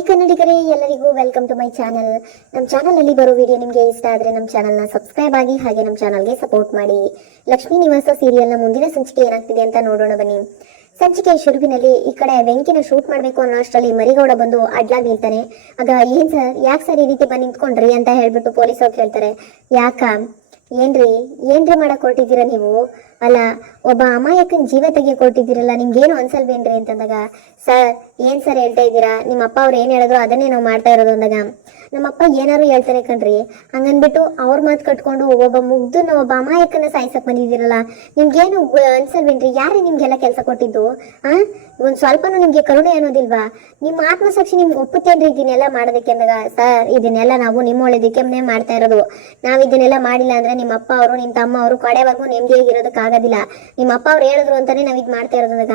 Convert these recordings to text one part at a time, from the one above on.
Hi ಕನ್ನಡಿಗರೇ, ಎಲ್ಲರಿಗೂ welcome to my channel. ನಮ್ಮ channel ಅಲ್ಲಿ ಬರೋ ವಿಡಿಯೋ ನಿಮಗೆ ಇಷ್ಟ ಆದ್ರೆ ನಮ್ಮ ಚಾನಲ್ ನ ಸಬ್ಸ್ಕ್ರೈಬ್ ಆಗಿ, ಹಾಗೆ ನಮ್ಮ ಚಾನಲ್ಗೆ ಸಪೋರ್ಟ್ ಮಾಡಿ. ಲಕ್ಷ್ಮೀ ನಿವಾಸ ಸೀರಿಯಲ್ ನ ಮುಂದಿನ ಸಂಚಿಕೆ ಏನಾಗ್ತಿದೆ ಅಂತ ನೋಡೋಣ ಬನ್ನಿ. ಸಂಚಿಕೆ ಶುರುವಿನಲ್ಲಿ ಈ ಕಡೆ ವೆಂಕಿನ ಶೂಟ್ ಮಾಡ್ಬೇಕು ಅನ್ನೋ ಅಷ್ಟರಲ್ಲಿ ಮರಿಗೌಡ ಬಂದು ಅಡ್ಲಾಗಿ ನಿಲ್ತಾನೆ. ಆಗ ಏನ್ ಸರ್, ಯಾಕೆ ಸರ್ ಈ ರೀತಿ ಬಂದು ನಿಂತ್ಕೊಂಡ್ರಿ ಅಂತ ಹೇಳ್ಬಿಟ್ಟು ಪೊಲೀಸ್ ಅವ್ರು ಕೇಳ್ತಾರೆ. ಏನ್ರಿ ಮಾಡಕ್ ಹೊರಟಿದ್ದೀರಾ ನೀವು? ಅಲ್ಲ, ಒಬ್ಬ ಅಮಾಯಕನ ಜೀವ ತೆಗಿಯಕ್ ಹೊರಟಿದ್ದೀರಲ್ಲ, ನಿಮ್ಗೇನು ಅನ್ಸಲ್ವೇನ್ರಿ ಅಂತಂದಾಗ, ಸರ್ ಏನ್ ಸರ್ ಹೇಳ್ತಾ ಇದ್ದೀರಾ? ನಿಮ್ಮ ಅಪ್ಪ ಅವ್ರು ಏನ್ ಹೇಳಿದ್ರು ಅದನ್ನೇ ನಾವು ಮಾಡ್ತಾ ಇರೋದು ಅಂದಾಗ, ನಮ್ಮಪ್ಪ ಏನಾರು ಹೇಳ್ತಾರೆ ಕಣ್ರಿ, ಹಂಗನ್ಬಿಟ್ಟು ಅವ್ರ ಮಾತು ಕಟ್ಕೊಂಡು ಒಬ್ಬ ಅಮಾಯಕನ ಸಾಯಿಸಕ್ ಬಂದಿದ್ದೀರಲ್ಲ, ನಿಮ್ಗೇನು ಅನ್ಸಲ್ವೇನ್ರಿ? ಯಾರೇ ನಿಮ್ಗೆಲ್ಲ ಕೆಲಸ ಕೊಟ್ಟಿದ್ದು? ಒಂದ್ ಸ್ವಲ್ಪನೂ ನಿಮ್ಗೆ ಕರುಣೆ ಅನ್ನೋದಿಲ್ವಾ? ನಿಮ್ಮ ಆತ್ಮಸಾಕ್ಷಿ ನಿಮ್ಗೆ ಒಪ್ಪುತ್ತೇನ್ರಿ ಇದನ್ನೆಲ್ಲ ಮಾಡೋದಕ್ಕೆ ಅಂದಾಗ, ಸರ್ ಇದನ್ನೆಲ್ಲ ನಾವು ನಿಮ್ಮ ಒಳ್ಳೇದಕ್ಕೆ ಮಾಡ್ತಾ ಇರೋದು. ನಾವ್ ಇದನ್ನೆಲ್ಲ ಮಾಡಿಲ್ಲ ಅಂದ್ರೆ ನಿಮ್ಮ ಅಪ್ಪ ಅವರು, ನಿಮ್ಮ ತಮ್ಮ ಅವರು ಕಡೆವರೆಗೂ ನೆಮ್ಮದಿಯಾಗಿರೋದಕ್ಕಾಗೋದಿಲ್ಲ. ನಿಮ್ಮ ಅಪ್ಪ ಅವ್ರು ಹೇಳಿದ್ರು ಅಂತಾನೆ ನಾವ್ ಇದ್ ಮಾಡ್ತಾ ಇರೋದಾಗ,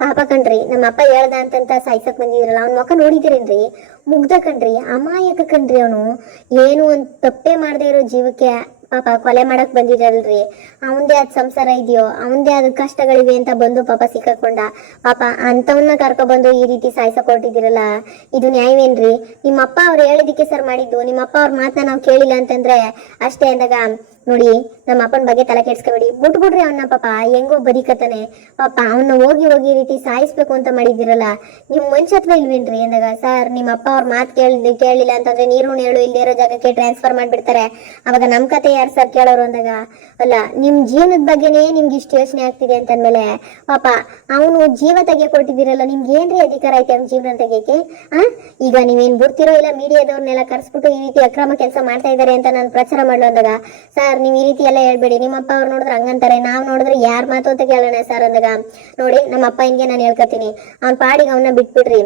ಪಾಪ ಕಣ್ರಿ, ನಮ್ಮ ಅಪ್ಪ ಹೇಳ್ದ ಅಂತಂತ ಸಾಯ್ಸಕ್ ಬಂದಿದ್ರಲ್ಲ, ಅವ್ನ ಮುಖ ನೋಡಿದಿರೇನ್ರಿ? ಮುಗ್ಧ ಕಣ್ರಿ, ಅಮಾಯಕ ಕಣ್ರಿ. ಅವನು ಏನು ಒಂದ್ ತಪ್ಪೇ ಮಾಡದೇ ಇರೋ ಜೀವಕ್ಕೆ ಪಾಪ ಕೊಲೆ ಮಾಡಕ್ ಬಂದಿರಲ್ರಿ. ಅವಂದೇ ಆದ ಸಂಸಾರ ಇದೆಯೋ, ಅವಂದೇ ಆದ ಕಷ್ಟಗಳಿವೆ ಅಂತ ಬಂದು ಪಾಪ ಸಿಕ್ಕಾಕೊಂಡ. ಪಾಪ ಅಂತವನ್ನ ಕರ್ಕೊಬಂದು ಈ ರೀತಿ ಸಾಯ್ಸಕ್ ಹೊರಟಿದಿರಲ್ಲ, ಇದು ನ್ಯಾಯವೇನ್ರಿ? ನಿಮ್ಮ ಅಪ್ಪ ಅವ್ರು ಹೇಳಿದಕ್ಕೆ ಸರ್ ಮಾಡಿದ್ದು. ನಿಮ್ಮ ಅಪ್ಪ ಅವ್ರ ಮಾತನ್ನ ನಾವು ಕೇಳಿಲ್ಲ ಅಂತಂದ್ರೆ ಅಷ್ಟೇ ಅಂದಾಗ, ನೋಡಿ ನಮ್ಮ ಅಪ್ಪನ ಬಗ್ಗೆ ತಲೆ ಕೆಡ್ಸ್ಕೊಬೇಡಿ, ಬಿಟ್ಬಿಡ್ರಿ ಅವನ್ನ, ಪಾಪ ಹೆಂಗೋ ಬದುಕತಾನೆ. ಪಾಪ ಅವನ್ನ ಹೋಗಿ ಈ ರೀತಿ ಸಾಯಿಸ್ಬೇಕು ಅಂತ ಮಾಡಿದಿರಲ್ಲ, ನಿಮ್ ಮನುಷ್ಯತ್ವ ಇಲ್ವೇನ್ರಿ ಅಂದಾಗ, ಸರ್ ನಿಮ್ಮ ಅಪ್ಪ ಅವ್ರ ಮಾತು ಕೇಳಿಲ್ಲ ಅಂತಂದ್ರೆ ನೀರು ನೇಳು ಇಲ್ಲದೆ ಇರೋ ಜಾಗಕ್ಕೆ ಟ್ರಾನ್ಸ್ಫರ್ ಮಾಡ್ಬಿಡ್ತಾರೆ. ಅವಾಗ ನಮ್ ಕತೆ ಯಾರು ಸರ್ ಕೇಳೋರು ಅಂದಾಗ, ಅಲ್ಲ ನಿಮ್ ಜೀವನದ ಬಗ್ಗೆನೇ ನಿಮ್ಗೆ ಇಷ್ಟು ಯೋಚನೆ ಆಗ್ತಿದೆ ಅಂತಂದ್ಮೇಲೆ, ಪಾಪ ಅವನು ಜೀವ ತೆಗಿಯಕ್ ಕೊಟ್ಟಿದ್ದೀರಲ್ಲ, ನಿಮ್ಗೆ ಏನ್ರಿ ಅಧಿಕಾರ ಐತೆ ಅವ್ನ ಜೀವನ ತೆಗಿಯಕ್ಕೆ? ಈಗ ನೀವೇನ್ ಬಿಡ್ತಿರೋ ಇಲ್ಲ ಮೀಡಿಯಾದವ್ರನ್ನೆಲ್ಲ ಕರ್ಸ್ಬಿಟ್ಟು ಈ ರೀತಿ ಅಕ್ರಮ ಕೆಲಸ ಮಾಡ್ತಾ ಇದಾರೆ ಅಂತ ನಾನು ಪ್ರಚಾರ ಮಾಡ್ಲು ಅಂದಾಗ, ಸರ್ ನೀವ್ ಈ ರೀತಿ ಎಲ್ಲ ಹೇಳ್ಬೇಡಿ, ನಿಮ್ಮಪ್ಪ ಅವ್ರು ನೋಡಿದ್ರೆ ಹಂಗಂತಾರೆ, ನಾವ್ ನೋಡಿದ್ರೆ ಯಾರ್ ಮಾತು ಅಂತ ಕೇಳೋಣ ಸರ್ ಅಂದಾಗ, ನೋಡಿ ನಮ್ಮ ಅಪ್ಪ ಹಿಂಗೆ ನಾನು ಹೇಳ್ಕೊತೀನಿ, ಅವ್ನ ಪಾಡಿಗೆ ಅವನ್ನ ಬಿಟ್ಬಿಡ್ರಿ.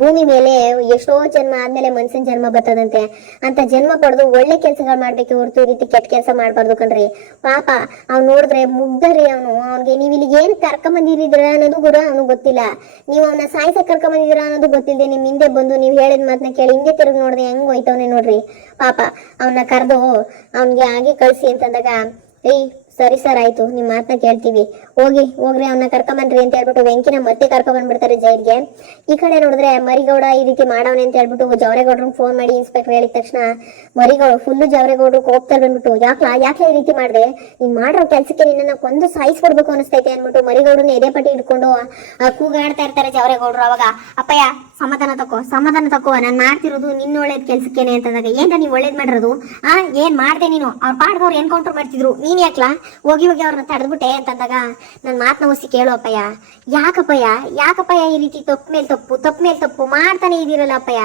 ಭೂಮಿ ಮೇಲೆ ಎಷ್ಟೋ ಜನ್ಮ ಆದ್ಮೇಲೆ ಮನ್ಸಿನ ಜನ್ಮ ಬರ್ತದಂತೆ, ಅಂತ ಜನ್ಮ ಪಡೆದು ಒಳ್ಳೆ ಕೆಲ್ಸಗಳು ಮಾಡ್ಬೇಕು ಹೊರತು ಈ ರೀತಿ ಕೆಟ್ಟ ಕೆಲಸ ಮಾಡ್ಬಾರ್ದು ಕಣ್ರಿ. ಪಾಪ ಅವ್ನು ನೋಡಿದ್ರೆ ಮುಗ್ಧರಿ. ಅವ್ನಿಗೆ ನೀವ್ ಇಲ್ಲಿ ಏನ್ ಕರ್ಕೊಂಬಂದಿದ್ರ ಅನ್ನೋದು ಕೂಡ ಅವ್ನಿಗೆ ಗೊತ್ತಿಲ್ಲ. ನೀವು ಅವನ ಸಾಯ್ಸಕ್ ಕರ್ಕೊಂಬಂದಿದ್ರ ಅನ್ನೋದು ಗೊತ್ತಿಲ್ಲದೆ ನಿಮ್ ಹಿಂದೆ ಬಂದು ನೀವ್ ಹೇಳಿದ ಮಾತನ್ನ ಕೇಳಿ ಹಿಂದೆ ತಿರುಗಿ ನೋಡಿದ್ರೆ ಹೆಂಗ್ ಹೋಯ್ತವನೆ ನೋಡ್ರಿ. ಪಾಪ ಅವನ್ನ ಕರೆದು ಅವ್ನಿಗೆ ಹಾಗೆ ಕಳ್ಸಿ ಅಂತಂದಾಗ, ಸರಿ ಸರ್ ಆಯ್ತು, ನಿಮ್ ಮಾತನ್ನ ಕೇಳ್ತೀವಿ, ಹೋಗ್ರಿ ಅವನ್ನ ಕರ್ಕೊಂಬನ್ರಿ ಅಂತ ಹೇಳ್ಬಿಟ್ಟು ವೆಂಕಿನ ಮತ್ತೆ ಕರ್ಕೊಂಡ್ಬಂದ್ಬಿಡ್ತಾರೆ ಜೈಲ್ಗೆ. ಈ ಕಡೆ ನೋಡಿದ್ರೆ ಮರಿಗೌಡ ಈ ರೀತಿ ಮಾಡವನೆ ಅಂತ ಹೇಳ್ಬಿಟ್ಟು ಜವರೇಗೌಡ್ರಿಗೆ ಫೋನ್ ಮಾಡಿ ಇನ್ಸ್ಪೆಕ್ಟರ್ ಹೇಳಿದ ತಕ್ಷಣ ಮರಿಗೌಡ ಫುಲ್ಲು ಜವರೇಗೌಡ್ರು ಕೋಪ್ತಾರೆ ಬಂದ್ಬಿಟ್ಟು, ಯಾಕೆ ಈ ರೀತಿ ಮಾಡ್ದೆ? ನೀನ್ ಮಾಡಿರೋ ಕೆಲ್ಸಕ್ಕೆ ನಿನ್ನ ಕೊಂದು ಸಾಯಿಸ್ಕೊಡ್ಬೇಕು ಅನಿಸ್ತೈತೆ ಅಂದ್ಬಿಟ್ಟು ಮರಿಗೌಡನ ಎದೆ ಪಟ್ಟಿ ಇಟ್ಕೊಂಡು ಕೂಗಾಡ್ತಾ ಇರ್ತಾರೆ ಜವರೇಗೌಡ್ರು. ಅವಾಗ ಅಪ್ಪಯ್ಯ ಸಮಾಧಾನ ತಕೋ, ನಾನ್ ಮಾಡ್ತಿರೋದು ನಿನ್ನ ಒಳ್ಳೇದ್ ಕೆಲ್ಸಕ್ಕೇನೆ ಅಂತಂದಾಗ, ಏನ್ರ ನೀವ್ ಒಳ್ಳೇದ್ ಮಾಡಿರೋದು? ಏನ್ ಮಾಡ್ದೆ ನೀನು? ಅವ್ರ ಪಾಡ್ದವ್ರು ಎನ್ಕೌಂಟರ್ ಮಾಡ್ತಿದ್ರು, ನೀನ್ ಯಾಕ್ಲಾ ಹೋಗಿ ಅವ್ರನ್ನ ತಡೆದ್ಬಿಟ್ಟೆ ಅಂತಂದಾಗ, ನನ್ ಮಾತನ್ನ ಒಸಿ ಕೇಳು ಅಪ್ಪಯ್ಯ. ಯಾಕಪ್ಪಯ್ಯ ಈ ರೀತಿ ತಪ್ಪು ಮೇಲ್ ತಪ್ಪು ಮಾಡ್ತಾನೆ ಇದೀರಲ್ಲ ಅಪ್ಪಯ್ಯ?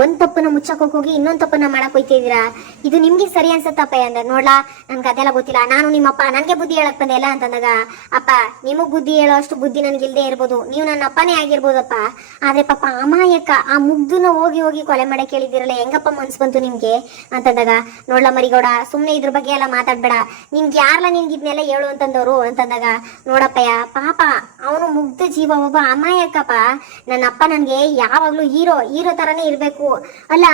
ಒಂದ್ ತಪ್ಪನ್ನ ಮುಚ್ಚಕ್ ಹೋಗಿ ಇನ್ನೊಂದ್ ತಪ್ಪನ್ನ ಮಾಡಕ್ ಹೋಯ್ತಿದ್ದೀರಾ, ಇದು ನಿಮ್ಗೆ ಸರಿ ಅನ್ಸತ್ತಪ್ಪಯ್ಯ ಅಂದ. ನೋಡ್ಲಾ, ನನ್ಗೆ ಅದೆಲ್ಲ ಗೊತ್ತಿಲ್ಲ, ನಾನು ನಿಮ್ಮಪ್ಪ ನನ್ಗೆ ಬುದ್ಧಿ ಹೇಳಕ್ ಬಂದೆ ಎಲ್ಲ ಅಂತಂದಾಗ, ಅಪ್ಪ ನಿಮಗ್ ಬುದ್ಧಿ ಹೇಳೋ ಅಷ್ಟು ಬುದ್ಧಿ ನನ್ಗಿಲ್ದೇ ಇರ್ಬೋದು, ನೀವು ನನ್ನ ಅಪ್ಪನೇ ಆಗಿರ್ಬೋದಪ್ಪ, ಆದ್ರೆ ಪಾಪ ಅಮಾಯಕ ಆ ಮುಗ್ಧನ ಹೋಗಿ ಕೊಲೆ ಮಾಡಕ್ ಹೇಳಿದಿರಲ್ಲ, ಹೆಂಗಪ್ಪ ಮನ್ಸ್ ಬಂತು ನಿಮ್ಗೆ ಅಂತಂದಾಗ, ನೋಡ್ಲಾ ಮರಿಗೌಡ, ಸುಮ್ನೆ ಇದ್ರ ಬಗ್ಗೆ ಎಲ್ಲ ಮಾತಾಡ್ಬೇಡ, ನಿಮ್ಗೆ ಯಾರಲ್ಲ ನಿನ್ಗೆ ಇದನ್ನೆಲ್ಲ ಹೇಳು ಅಂತಂದವ್ರು ಅಂತಂದಾಗ, ನೋಡಪ್ಪಯ್ಯ ಪಾಪ ಅವನು ಮುಗ್ಧ ಜೀವ, ಒಬ್ಬ ಅಮಾಯಕಪ್ಪ. ನನ್ನ ಅಪ್ಪ ನನ್ಗೆ ಯಾವಾಗ್ಲೂ ಹೀರೋ ತರಾನೇ ಇರ್ಬೇಕು. ಅಲ್ಲ,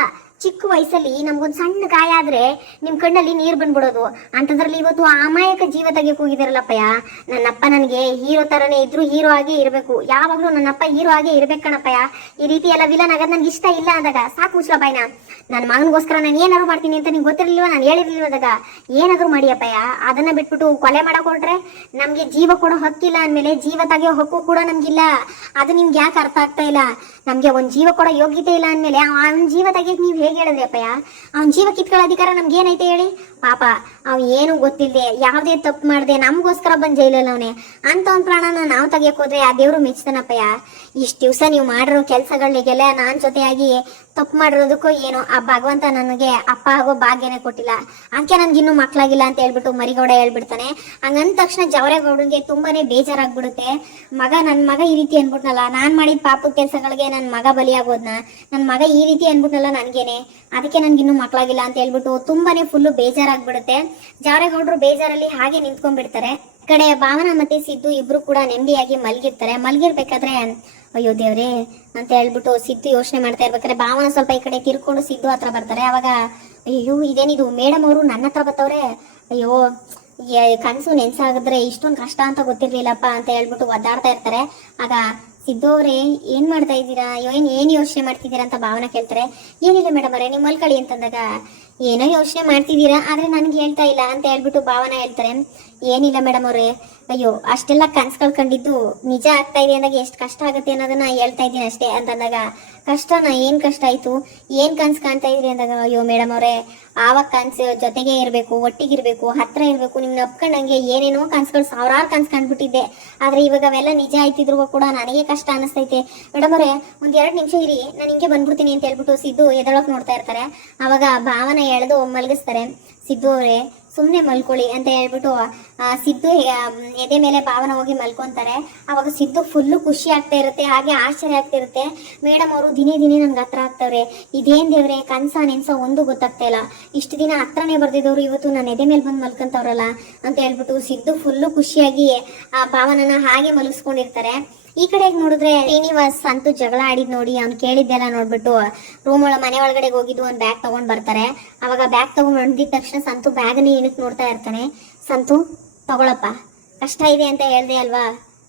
ಚಿಕ್ಕ ವಯಸ್ಸಲ್ಲಿ ನಮ್ಗೊಂದ್ ಸಣ್ಣ ಗಾಯ ಆದ್ರೆ ನಿಮ್ ಕಣ್ಣಲ್ಲಿ ನೀರ್ ಬಂದ್ಬಿಡೋದು, ಅಂತದ್ರಲ್ಲಿ ಇವತ್ತು ಅಮಾಯಕ ಜೀವ ತೆಗಿಯಕ್ ಹೋಗಿದಾರಲ್ಲಪ್ಪಯ್ಯ. ನನ್ನಪ್ಪ ನನ್ಗೆ ಹೀರೋ ತರನೇ ಇದ್ರು ಹೀರೋ ಆಗೇ ಇರ್ಬೇಕು, ಯಾವಾಗ್ಲೂ ನನ್ನಪ್ಪ ಹೀರೋ ಆಗೇ ಇರ್ಬೇಕು ಕಣಪ್ಪಯ್ಯ. ಈ ರೀತಿ ಎಲ್ಲ ವಿಲನ್ ಆಗೋದ್ ನನ್ಗೆ ಇಷ್ಟ ಇಲ್ಲ ಅಂದಾಗ, ಸಾಕು ಮುಚ್ಚಲ ಬಾಯ್ನ, ನನ್ನ ಮಗನಿಗೋಸ್ಕರ ನಾನು ಏನಾದ್ರು ಮಾಡ್ತೀನಿ ಅಂತ ನಿಂಗೆ ಗೊತ್ತಿರ್ಲಿಲ್ವ, ನಾನು ಹೇಳಿರ್ಲಿಲ್ವ ಅಂದಾಗ, ಏನಾದ್ರು ಮಾಡಿ ಅಪ್ಪಯ್ಯ, ಅದನ್ನ ಬಿಟ್ಬಿಟ್ಟು ಕೊಲೆ ಮಾಡಕ್ ಹೊರಟ್ರೆ ನಮ್ಗೆ ಜೀವ ಕೊಡೋ ಹಕ್ಕಿಲ್ಲ ಅಂದ್ಮೇಲೆ ಜೀವ ತೆಗಿಯೋ ಹಕ್ಕು ಕೂಡ ನಮ್ಗಿಲ್ಲ. ಅದು ನಿಮ್ಗೆ ಯಾಕೆ ಅರ್ಥ ಆಗ್ತಾ ಇಲ್ಲ? ನಮ್ಗೆ ಒಂದ್ ಜೀವ ಕೊಡೋ ಯೋಗ್ಯತೆ ಇಲ್ಲ ಅಂದ್ಮೇಲೆ ಅವ್ನ ಜೀವ ತೆಗಿಯಕ್ ನೀವ್ ಹೇಗೆ ಹೇಳಿದ್ರಿ ಅಪ್ಪಯ್ಯ? ಅವ್ನ ಜೀವ ಕಿತ್ಕೊಳ್ಳೋ ಅಧಿಕಾರ ನಮ್ಗೆ ಏನೈತೆ ಹೇಳಿ? ಪಾಪ ಅವ್ ಏನು ಗೊತ್ತಿಲ್ಲದೆ ಯಾವ್ದೇ ತಪ್ಪು ಮಾಡ್ದೆ ನಮ್ಗೋಸ್ಕರ ಬಂದ್ ಜೈಲಲ್ಲ ಅವನೇ, ಅಂತ ಒಂದ್ ಪ್ರಾಣನ ನಾವು ತೆಗಿಯಕ್ ಹೋದ್ರೆ ಆ ದೇವ್ರು ಮೆಚ್ತಾನಪ್ಪಯ್ಯ. ಇಷ್ಟ ದಿವ್ಸ ನೀವು ಮಾಡಿರೋ ಕೆಲ್ಸಗಳಿಗೆಲ್ಲ ನಾನ್ ಜೊತೆಯಾಗಿ ತಪ್ಪು ಮಾಡಿರೋದಕ್ಕೂ ಏನೋ ಆ ಭಗವಂತ ನನಗೆ ಅಪ್ಪ ಆಗೋ ಭಾಗ್ಯನೇ ಕೊಟ್ಟಿಲ್ಲ, ಅದಕ್ಕೆ ನನ್ಗಿನ್ನೂ ಮಕ್ಳಾಗಿಲ್ಲ ಅಂತ ಹೇಳ್ಬಿಟ್ಟು ಮರಿಗೌಡ ಹೇಳ್ಬಿಡ್ತಾನೆ. ಹಂಗಂದ ತಕ್ಷಣ ಜವರೇಗೌಡನ್ಗೆ ತುಂಬಾನೇ ಬೇಜಾರಾಗ್ಬಿಡುತ್ತೆ. ನನ್ ಮಗ ಈ ರೀತಿ ಅನ್ಬಿಟ್ನಲ್ಲ, ನಾನ್ ಮಾಡಿದ ಪಾಪದ ಕೆಲ್ಸಗಳಿಗೆ ನನ್ ಮಗ ಬಲಿಯಾಗೋದ್ನ, ನನ್ ಮಗ ಈ ರೀತಿ ಅನ್ಬಿಟ್ನಲ್ಲ ನನ್ಗೇನೆ, ಅದಕ್ಕೆ ನನ್ಗಿನ್ನೂ ಮಕ್ಳಾಗಿಲ್ಲ ಅಂತ ಹೇಳ್ಬಿಟ್ಟು ತುಂಬಾನೇ ಫುಲ್ಲು ಬೇಜಾರಾಗ್ಬಿಡುತ್ತೆ. ಜವರೇಗೌಡರು ಬೇಜಾರಲ್ಲಿ ಹಾಗೆ ನಿಂತ್ಕೊಂಡ್ಬಿಡ್ತಾರೆ. ಕಡೆ ಭಾವನಾ ಮತ್ತೆ ಸಿದ್ದು ಇಬ್ರು ಕೂಡ ನೆಮ್ಮದಿಯಾಗಿ ಮಲಗಿರ್ಬೇಕಾದ್ರೆ, ಅಯ್ಯೋ ದೇವ್ರೆ ಅಂತ ಹೇಳ್ಬಿಟ್ಟು ಸಿದ್ದು ಯೋಚನೆ ಮಾಡ್ತಾ ಇರ್ಬೇಕಾದ್ರೆ ಭಾವನ ಸ್ವಲ್ಪ ಈ ಕಡೆ ತಿರ್ಕೊಂಡು ಸಿದ್ದು ಹತ್ರ ಬರ್ತಾರೆ. ಅವಾಗ ಅಯ್ಯೋ ಇದೇನಿದು, ಮೇಡಮ್ ಅವರು ನನ್ನ ಹತ್ರ ಬರ್ತಾವ್ರೆ, ಅಯ್ಯೋ ಕನ್ಸು ನೆನ್ಸಾಗಿದ್ರೆ ಇಷ್ಟೊಂದು ಕಷ್ಟ ಅಂತ ಗೊತ್ತಿರ್ಲಿಲ್ಲಪ್ಪ ಅಂತ ಹೇಳ್ಬಿಟ್ಟು ಒದ್ದಾಡ್ತಾ ಇರ್ತಾರೆ. ಆಗ ಸಿದ್ದು ಅವರೇ ಏನ್ ಮಾಡ್ತಾ ಇದ್ದೀರಾ, ಏನ್ ಯೋಚನೆ ಮಾಡ್ತಿದ್ದೀರಾ ಅಂತ ಭಾವನಾ ಕೇಳ್ತಾರೆ. ಏನಿಲ್ಲ ಮೇಡಮ್ ಅವರೇ, ನೀವು ಮಲ್ಕಳಿ ಅಂತಂದಾಗ ಏನೋ ಯೋಚನೆ ಮಾಡ್ತಿದ್ದೀರಾ ಆದ್ರೆ ನನ್ಗೆ ಹೇಳ್ತಾ ಇಲ್ಲ ಅಂತ ಹೇಳ್ಬಿಟ್ಟು ಭಾವನಾ ಹೇಳ್ತಾರೆ. ಏನಿಲ್ಲ ಮೇಡಮ್ ಅವರೇ, ಅಯ್ಯೋ ಅಷ್ಟೆಲ್ಲ ಕನ್ಸ್ಗಳು ಕಂಡಿದ್ದು ನಿಜ ಆಗ್ತಾ ಇದೆ ಅಂದಾಗ ಎಷ್ಟು ಕಷ್ಟ ಆಗುತ್ತೆ ಅನ್ನೋದನ್ನ ಹೇಳ್ತಾ ಇದ್ದೀನಿ ಅಷ್ಟೇ ಅಂತಂದಾಗ, ಕಷ್ಟನಾ, ಏನ್ ಕಷ್ಟ ಆಯ್ತು, ಏನ್ ಕನ್ಸ್ ಕಾಣ್ತಾ ಇದ್ರಿ ಅಂದಾಗ, ಅಯ್ಯೋ ಮೇಡಮ್ ಅವರೇ ಆವಾಗ ಕನ್ಸು ಜೊತೆಗೆ ಇರಬೇಕು, ಒಟ್ಟಿಗಿರ್ಬೇಕು, ಹತ್ರ ಇರಬೇಕು, ನಿಮ್ನ ಒಪ್ಕೊಂಡಂಗೆ ಏನೇನೋ ಕನ್ಸುಗಳು ಸಾವಿರಾರು ಕನ್ಸು ಕಂಡ್ಬಿಟ್ಟಿದ್ದೆ. ಆದ್ರೆ ಇವಾಗ ಅವೆಲ್ಲ ನಿಜ ಆಯ್ತಿದ್ರು ಕೂಡ ನನಗೆ ಕಷ್ಟ ಅನಿಸ್ತೈತೆ ಮೇಡಮ್ ಅವರೇ, ಒಂದ್ 2 ನಿಮಿಷ ಇರಿ, ನಾನು ಹಿಂಗೆ ಬಂದ್ಬಿಡ್ತೀನಿ ಅಂತ ಹೇಳ್ಬಿಟ್ಟು ಸಿದ್ದು ಎದಳಕ್ ನೋಡ್ತಾ ಇರ್ತಾರೆ. ಅವಾಗ ಭಾವನ ಎಳೆದು ಮಲಗಿಸ್ತಾರೆ. ಸಿದ್ದು ಅವರೇ ಸುಮ್ಮನೆ ಮಲ್ಕೊಳ್ಳಿ ಅಂತ ಹೇಳ್ಬಿಟ್ಟು ಸಿದ್ದು ಎದೆ ಮೇಲೆ ಭಾವನ ಹೋಗಿ ಮಲ್ಕೊಂತಾರೆ. ಅವಾಗ ಸಿದ್ದು ಫುಲ್ಲು ಖುಷಿ ಆಗ್ತಾ ಇರುತ್ತೆ, ಹಾಗೆ ಆಶ್ಚರ್ಯ ಆಗ್ತಾ ಇರುತ್ತೆ. ಮೇಡಮ್ ಅವರು ದಿನೇ ದಿನೇ ನನ್ಗೆ ಹತ್ರ ಆಗ್ತವ್ರೆ, ಇದೇನ್ ದೇವ್ರೆ ಕನ್ಸ ನೆನ್ಸ ಒಂದು ಗೊತ್ತಾಗ್ತಾ ಇಲ್ಲ, ಇಷ್ಟು ದಿನ ಹತ್ರನೇ ಬರ್ದಿದ್ದವ್ರು ಇವತ್ತು ನನ್ನ ಎದೆ ಮೇಲೆ ಬಂದು ಮಲ್ಕೊಂತವ್ರಲ್ಲ ಅಂತ ಹೇಳ್ಬಿಟ್ಟು ಸಿದ್ದು ಫುಲ್ಲು ಖುಷಿಯಾಗಿ ಆ ಭಾವನನ ಹಾಗೆ ಮಲಗಿಸ್ಕೊಂಡಿರ್ತಾರೆ. ಈ ಕಡೆ ನೋಡಿದ್ರೆ ಶ್ರೀನಿವಾಸ್ ಸಂತು ಜಗಳ ಆಡಿದ್ ನೋಡಿ ಅವ್ನು ಕೇಳಿದ್ದೆಲ್ಲ ನೋಡ್ಬಿಟ್ಟು ಮನೆ ಒಳಗಡೆ ಹೋಗಿದ್ದು ಒಂದು ಬ್ಯಾಗ್ ತಗೊಂಡ್ ಬರ್ತಾರೆ. ಅವಾಗ ಬ್ಯಾಗ್ ತಗೊಂಡ್ ಬಂದಿದ ತಕ್ಷಣ ಸಂತು ಬ್ಯಾಗ್ನ ಇಣಕ್ ನೋಡ್ತಾ ಇರ್ತಾನೆ. ಸಂತು ತಗೊಳಪ್ಪ, ಕಷ್ಟ ಇದೆ ಅಂತ ಹೇಳ್ದೆ ಅಲ್ವಾ,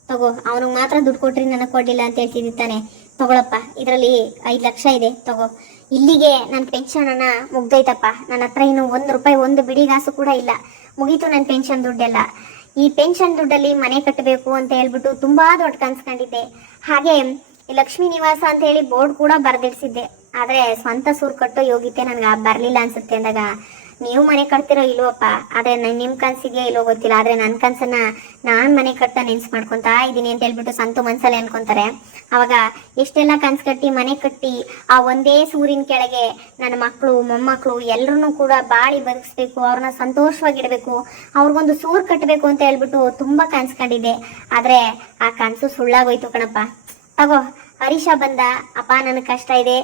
ತಗೋ, ಅವನಿಗೆ ಮಾತ್ರ ದುಡ್ಡು ಕೊಟ್ರಿ ನನಗೆ ಕೊಡ್ಲಿಲ್ಲ ಅಂತ ಹೇಳ್ತಿದ್ದಾನೆ, ತಗೊಳಪ್ಪ, ಇದರಲ್ಲಿ 5 ಲಕ್ಷ ಇದೆ, ತಗೋ. ಇಲ್ಲಿಗೆ ನನ್ನ ಪೆನ್ಷನ್ ಅನ್ನ ಮುಗ್ದೈತಪ್ಪ, ನನ್ನ ಹತ್ರ ಇನ್ನು 1 ರೂಪಾಯಿ 1 ಬಿಡಿಗಾಸು ಕೂಡ ಇಲ್ಲ, ಮುಗೀತು ನನ್ನ ಪೆನ್ಷನ್ ದುಡ್ಡೆಲ್ಲ. ಈ ಪೆನ್ಷನ್ ದುಡ್ಡಲ್ಲಿ ಮನೆ ಕಟ್ಟಬೇಕು ಅಂತ ಹೇಳ್ಬಿಟ್ಟು ತುಂಬಾ ದೊಡ್ಡ ಕನ್ಸ್ಕೊಂಡಿದ್ದೆ. ಹಾಗೆ ಲಕ್ಷ್ಮೀ ನಿವಾಸ ಅಂತ ಹೇಳಿ ಬೋರ್ಡ್ ಕೂಡ ಬರ್ದಿಡ್ಸಿದ್ದೆ, ಆದ್ರೆ ಸ್ವಂತ ಸೂರು ಕಟ್ಟೋ ಯೋಗ್ಯತೆ ನನ್ಗೆ ಬರ್ಲಿಲ್ಲ ಅನ್ಸುತ್ತೆ ಅಂದಾಗ, ನೀವು ಮನೆ ಕಟ್ತಿರೋ ಇಲ್ವಪ್ಪ, ಆದ್ರೆ ನಿಮ್ ಕನ್ಸಿಗೆ ಇಲ್ಲೋ ಗೊತ್ತಿಲ್ಲ, ಆದ್ರೆ ನನ್ನ ಕನ್ಸನ್ನ ನಾನ್ ಮನೆ ಕಟ್ತಾ ನೆನ್ಸ್ ಮಾಡ್ಕೊಂತಾ ಇದೀನಿ ಅಂತ ಹೇಳ್ಬಿಟ್ಟು ಸಂತು ಮನ್ಸಲ್ಲಿ ಅನ್ಕೊಂತಾರೆ. ಅವಾಗ ಎಷ್ಟೆಲ್ಲ ಕನ್ಸ್ ಕಟ್ಟಿ ಮನೆ ಕಟ್ಟಿ ಆ ಒಂದೇ ಸೂರಿನ ಕೆಳಗೆ ನನ್ನ ಮಕ್ಕಳು ಮೊಮ್ಮಕ್ಕಳು ಎಲ್ಲರನ್ನೂ ಕೂಡ ಬಾಳಿ ಬದುಕಿಸ್ಬೇಕು, ಅವ್ರನ್ನ ಸಂತೋಷವಾಗಿಡ್ಬೇಕು, ಅವ್ರಿಗೊಂದು ಸೂರು ಕಟ್ಟಬೇಕು ಅಂತ ಹೇಳ್ಬಿಟ್ಟು ತುಂಬಾ ಕನ್ಸ್ಕೊಂಡಿದ್ದೆ. ಆದ್ರೆ ಆ ಕನ್ಸು ಸುಳ್ಳಾಗೋಯ್ತು ಕಣಪ್ಪ. ತಗೋ, ಹರೀಶ ಬಂದ, ಅಪ್ಪ ನನಗೆ ಕಷ್ಟ ಇದೆ,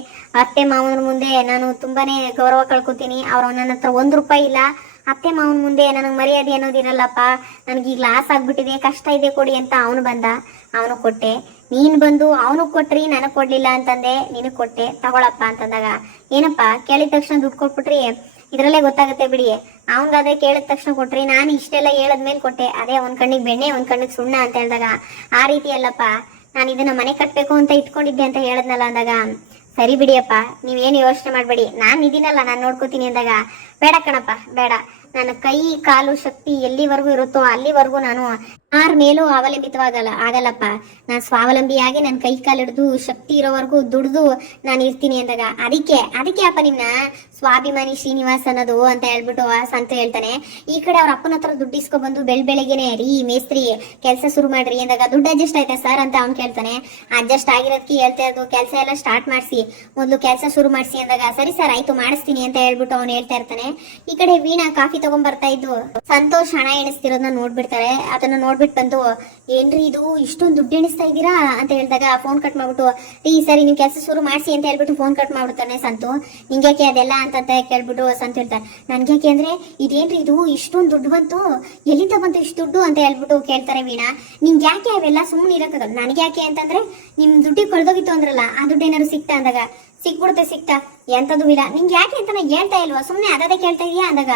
ಅತ್ತೆ ಮಾವನ ಮುಂದೆ ನಾನು ತುಂಬಾನೇ ಗೌರವ ಕಳ್ಕೊತೀನಿ, ಅವ್ರು ನನ್ನ ಹತ್ರ 1 ರೂಪಾಯಿ ಇಲ್ಲ, ಅತ್ತೆ ಮಾವನ ಮುಂದೆ ನನಗೆ ಮರ್ಯಾದೆ ಅನ್ನೋದಿರಲ್ಲಪ್ಪ, ನನಗೆ ಈಗ ಲಾಸ್ ಆಗ್ಬಿಟ್ಟಿದೆ, ಕಷ್ಟ ಇದೆ ಕೊಡಿ ಅಂತ ಅವನು ಬಂದ, ಅವನು ಕೊಟ್ಟೆ. ನೀನ್ ಬಂದು ಅವನು ಕೊಟ್ರಿ ನನಗೆ ಕೊಡ್ಲಿಲ್ಲ ಅಂತಂದೆ, ನಿನಗೆ ಕೊಟ್ಟೆ, ತಗೊಳಪ್ಪ ಅಂತಂದಾಗ, ಏನಪ್ಪ ಕೇಳಿದ ತಕ್ಷಣ ದುಡ್ಡು ಕೊಟ್ಬಿಟ್ರಿ, ಇದ್ರಲ್ಲೇ ಗೊತ್ತಾಗುತ್ತೆ ಬಿಡಿ, ಅವನ್ಗಾದ್ರೆ ಕೇಳಿದ ತಕ್ಷಣ ಕೊಟ್ರಿ, ನಾನು ಇಷ್ಟೆಲ್ಲ ಹೇಳದ್ಮೇಲೆ ಕೊಟ್ಟೆ, ಅದೇ ಒಂದ್ ಕಣ್ಣಿಗೆ ಬೆಣ್ಣೆ ಒಂದ್ ಕಣ್ಣಿಗೆ ಸುಣ್ಣ ಅಂತ ಹೇಳಿದಾಗ, ಆ ರೀತಿ ಅಲ್ಲಪ್ಪ, ನಾನು ಇದನ್ನ ಮನೆ ಕಟ್ಬೇಕು ಅಂತ ಇಟ್ಕೊಂಡಿದ್ದೆ ಅಂತ ಹೇಳದ್ನಲ್ಲ ಅಂದಾಗ, ಸರಿ ಬಿಡಿಯಪ್ಪ, ನೀವೇನು ಯೋಚನೆ ಮಾಡ್ಬೇಡಿ, ನಾನು ಇದೀನಲ್ಲ ನಾನು ನೋಡ್ಕೋತೀನಿ ಅಂದಾಗ, ಬೇಡ ಕಣಪ್ಪ ಬೇಡ, ನನ್ನ ಕೈ ಕಾಲು ಶಕ್ತಿ ಎಲ್ಲಿವರೆಗೂ ಇರುತ್ತೋ ಅಲ್ಲಿವರೆಗೂ ನಾನು ಯಾರ ಮೇಲೂ ಆಗಲ್ಲಪ್ಪ, ನಾನು ಸ್ವಾವಲಂಬಿಯಾಗಿ ನನ್ನ ಕೈ ಕಾಲು ಹಿಡಿದು ಶಕ್ತಿ ಇರೋವರೆಗೂ ದುಡ್ದು ನಾನು ಇರ್ತೀನಿ ಅಂದಾಗ, ಅದಕ್ಕೆ ಅಪ್ಪ ನಿಮ್ನ ಸ್ವಾಭಿಮಾನಿ ಶ್ರೀನಿವಾಸ್ ಅನ್ನೋದು ಅಂತ ಹೇಳ್ಬಿಟ್ಟು ಸಂತ ಹೇಳ್ತಾನೆ. ಈ ಕಡೆ ಅವ್ರ ಅಪ್ಪನ ಹತ್ರ ದುಡ್ಡು ಇಸ್ಕೊ ಬಂದು ಬೆಳಗ್ಗೆನೆ ರೀ ಮೇಸ್ತ್ರಿ ಕೆಲಸ ಶುರು ಮಾಡ್ರಿ ಅಂದಾಗ, ದುಡ್ಡು ಅಡ್ಜಸ್ಟ್ ಆಯ್ತಾ ಸರ್ ಅಂತ ಅವ್ನು ಕೇಳ್ತಾನೆ. ಅಡ್ಜಸ್ಟ್ ಆಗಿರೋದಕ್ಕೆ ಹೇಳ್ತಾ ಇರೋದು, ಕೆಲಸ ಎಲ್ಲ ಸ್ಟಾರ್ಟ್ ಮಾಡಿಸಿ, ಮೊದಲು ಕೆಲಸ ಶುರು ಮಾಡಿಸಿ ಅಂದಾಗ, ಸರಿ ಸರ್ ಆಯ್ತು ಮಾಡಿಸ್ತೀನಿ ಅಂತ ಹೇಳ್ಬಿಟ್ಟು ಅವ್ನು ಹೇಳ್ತಾ ಇರ್ತಾನೆ. ಈ ಕಡೆ ವೀಣಾ ಕಾಫಿ ತಗೊಂಡ್ ಬರ್ತಾ ಇದ್ದು ಸಂತೋಷ್ ಹಣ ಎಣಿಸ್ತಿರೋದನ್ನ ನೋಡ್ಬಿಡ್ತಾರೆ. ಅದನ್ನ ನೋಡ್ಬಿಟ್ಟು ಬಂದು, ಏನ್ರಿ ಇದು ಇಷ್ಟೊಂದು ದುಡ್ಡು ಎಣಿಸ್ತಾ ಇದ್ದೀರಾ ಅಂತ ಹೇಳಿದಾಗ ಫೋನ್ ಕಟ್ ಮಾಡ್ಬಿಟ್ಟು, ಈ ಸರಿ ನೀವು ಕೆಲಸ ಶುರು ಮಾಡಿಸಿ ಅಂತ ಹೇಳ್ಬಿಟ್ಟು ಫೋನ್ ಕಟ್ ಮಾಡ್ಬಿಡ್ತಾನೆ ಸಂತು. ನಿಂಗ್ಯಾಕೆ ಅದೆಲ್ಲ ಅಂತ ಕೇಳ್ಬಿಟ್ಟು ಸಂತು ಹೇಳ್ತಾರೆ, ನನ್ಗ್ಯಾಕೆ ಅಂದ್ರೆ ಇದೇನ್ರಿ ಇದು ಇಷ್ಟೊಂದು ದುಡ್ಡು ಬಂತು, ಎಲ್ಲಿಂದ ಬಂತು ಇಷ್ಟು ದುಡ್ಡು ಅಂತ ಹೇಳ್ಬಿಟ್ಟು ಕೇಳ್ತಾರೆ ವೀಣಾ. ನಿಂಗೆ ಯಾಕೆ ಅವೆಲ್ಲ ಸುಮ್ಮನೆ ಇರತ್ತದ, ನನ್ಗೆ ಯಾಕೆ ಅಂತಂದ್ರೆ ನಿಮ್ ದುಡ್ಡಿಗೆ ಕೊಳ್ದೋಗಿತ್ತು ಅಂದ್ರಲ್ಲ, ಆ ದುಡ್ಡು ಏನಾದ್ರು ಸಿಕ್ತಾ ಅಂದಾಗ, ಸಿಕ್ತಾ ಎಂತದೂ ಇಲ್ಲ, ನಿಂಗೆ ಯಾಕೆ ಅಂತ ನಾನು ಹೇಳ್ತಾ ಇಲ್ವಾ, ಸುಮ್ಮನೆ ಅದೇ ಕೇಳ್ತಾ ಇದೀಯಾ ಅಂದಾಗ,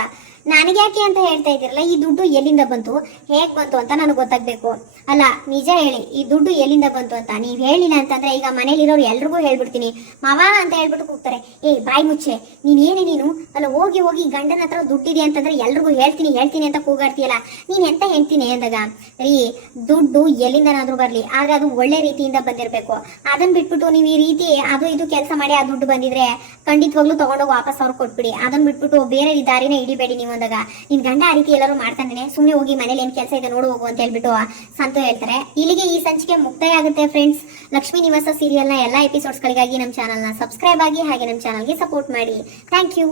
ನನಗೆ ಯಾಕೆ ಅಂತ ಹೇಳ್ತಾ ಇದ್ದೀರಲ್ಲ, ಈ ದುಡ್ಡು ಎಲ್ಲಿಂದ ಬಂತು, ಹೇಗ್ ಬಂತು ಅಂತ ನನಗೆ ಗೊತ್ತಾಗ್ಬೇಕು. ಅಲ್ಲ ನಿಜ ಹೇಳಿ, ಈ ದುಡ್ಡು ಎಲ್ಲಿಂದ ಬಂತು ಅಂತ ನೀವ್ ಹೇಳಿಲ್ಲ ಅಂತಂದ್ರೆ ಈಗ ಮನೇಲಿರೋರು ಎಲ್ರಿಗೂ ಹೇಳ್ಬಿಡ್ತೀನಿ, ಮಾವ ಅಂತ ಹೇಳ್ಬಿಟ್ಟು ಕೂಗ್ತಾರೆ. ಬಾಯಿ ಮುಚ್ಚೆ, ನೀನು ಅಲ್ಲ ಹೋಗಿ ಗಂಡನ ಹತ್ರ ದುಡ್ಡಿದೆ ಅಂತಂದ್ರೆ ಎಲ್ರಿಗೂ ಹೇಳ್ತೀನಿ ಅಂತ ಕೂಗಾಡ್ತೀಯಲ್ಲ, ನೀನ್ ಎಂತ ಹೇಳ್ತೀನಿ ಅಂದಾಗ, ರೀ ದುಡ್ಡು ಎಲ್ಲಿಂದನಾದ್ರೂ ಬರ್ಲಿ, ಆದ್ರೆ ಅದು ಒಳ್ಳೆ ರೀತಿಯಿಂದ ಬಂದಿರ್ಬೇಕು. ಅದನ್ನ ಬಿಟ್ಬಿಟ್ಟು ನೀವು ಈ ರೀತಿ ಅದು ಇದು ಕೆಲಸ ಮಾಡಿ ಆ ದುಡ್ಡು ಬಂದಿದ್ರೆ ಖಂಡಿತವಾಗ್ಲೂ ತಗೊಂಡೋಗಿ ವಾಪಸ್ ಅವ್ರು ಕೊಟ್ಬಿಡಿ. ಅದನ್ನ ಬಿಟ್ಬಿಟ್ಟು ಬೇರೆ ದಾರಿನ ಹಿಡಿಬೇಡಿ ನೀವು ಅಂದಾಗ, ನಿನ್ ಗಂಡ ಆ ರೀತಿ ಎಲ್ಲರೂ ಮಾಡ್ತಾನೆ, ಸುಮ್ಮನೆ ಹೋಗಿ ಮನೇಲಿ ಏನ್ ಕೆಲಸ ಇದೆ ನೋಡು ಹೋಗು ಅಂತ ಹೇಳ್ಬಿಟ್ಟು ಸಂತು ಹೇಳ್ತಾರೆ. ಇಲ್ಲಿಗೆ ಈ ಸಂಚಿಕೆ ಮುಕ್ತಾಯ ಆಗುತ್ತೆ ಫ್ರೆಂಡ್ಸ್. ಲಕ್ಷ್ಮೀ ನಿವಾಸ ಸೀರಿಯಲ್ನ ಎಲ್ಲ ಎಪಿಸೋಡ್ಸ್ಗಳಿಗಾಗಿ ನಮ್ಮ ಚಾನಲ್ನ ಸಬ್ಸ್ಕ್ರೈಬ್ ಆಗಿ, ಹಾಗೆ ನಮ್ಮ ಚಾನಲ್ಗೆ ಸಪೋರ್ಟ್ ಮಾಡಿ. Thank you.